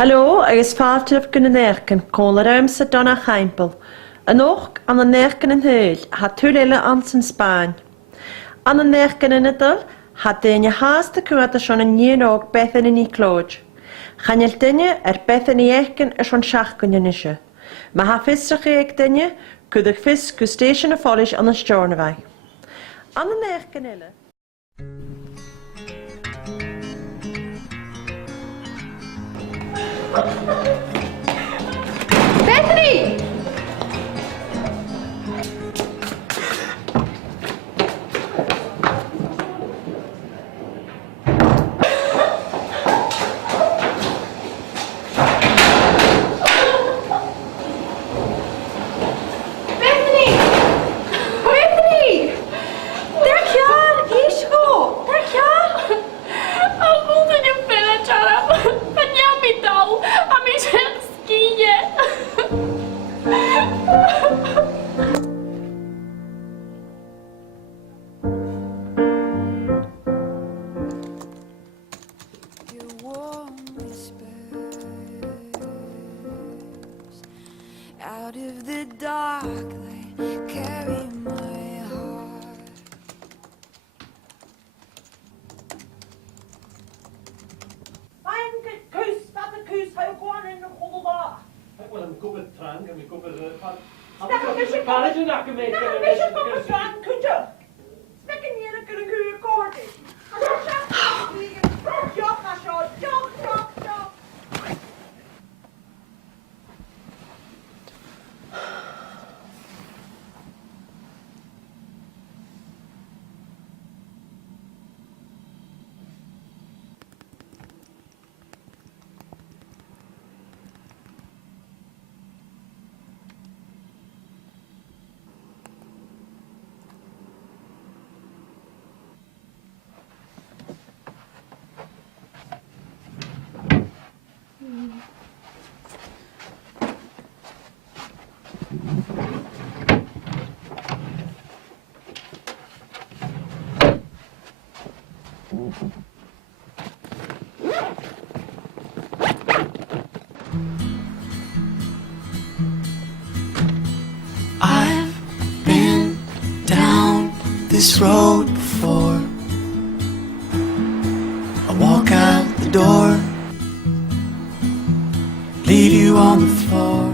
Hallo, agus fáilteamh go na néircin cóla raimsa donna chaimpel. An óch an na néircin an húil, ha túléile an san Spáin. An na néircin in adal, ha daine háasta cuata son an níonóg Bethany ní Clóid. Channeil daine Bethany éicin son seachcin inise. Ma ha fistrach éag daine, cuidig fis go stéisian a fáilis an stjórnavai. An na néircin ile. Bethany! Out of the dark, they carry my heart. Fine, goose, dat de goose, hij gewoon in de goddeldag. Ik wil een koppel drank en een koppel van. Stek een beetje pannetje nakken mee. Nou, een beetje koppel drank, kun je? Stek een hier, kun je koord is. Als je zegt, vliegen, jog, als je jog. I've been down this road before. I walk out the door, leave you on the floor.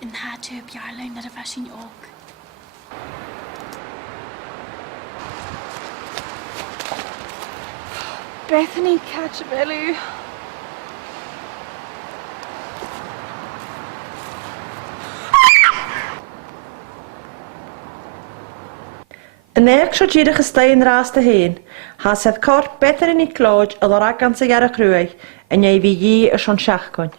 In hátu bjarlaun ar a bheisiún óg. Bethany Catchabellu. Yn eich sio gyrach ysdain ras dy hyn, ha sedd corp Bethany ní Clóid a ddorag gan sy'n ar y crwy, yn ei fi i y sion siachgwn.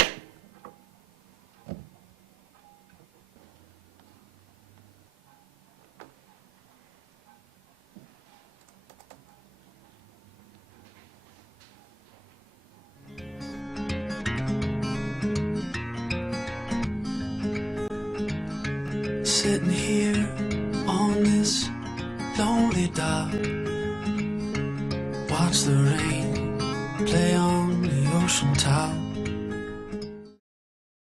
Sitting here on this lonely dock, watch the rain play on the ocean top.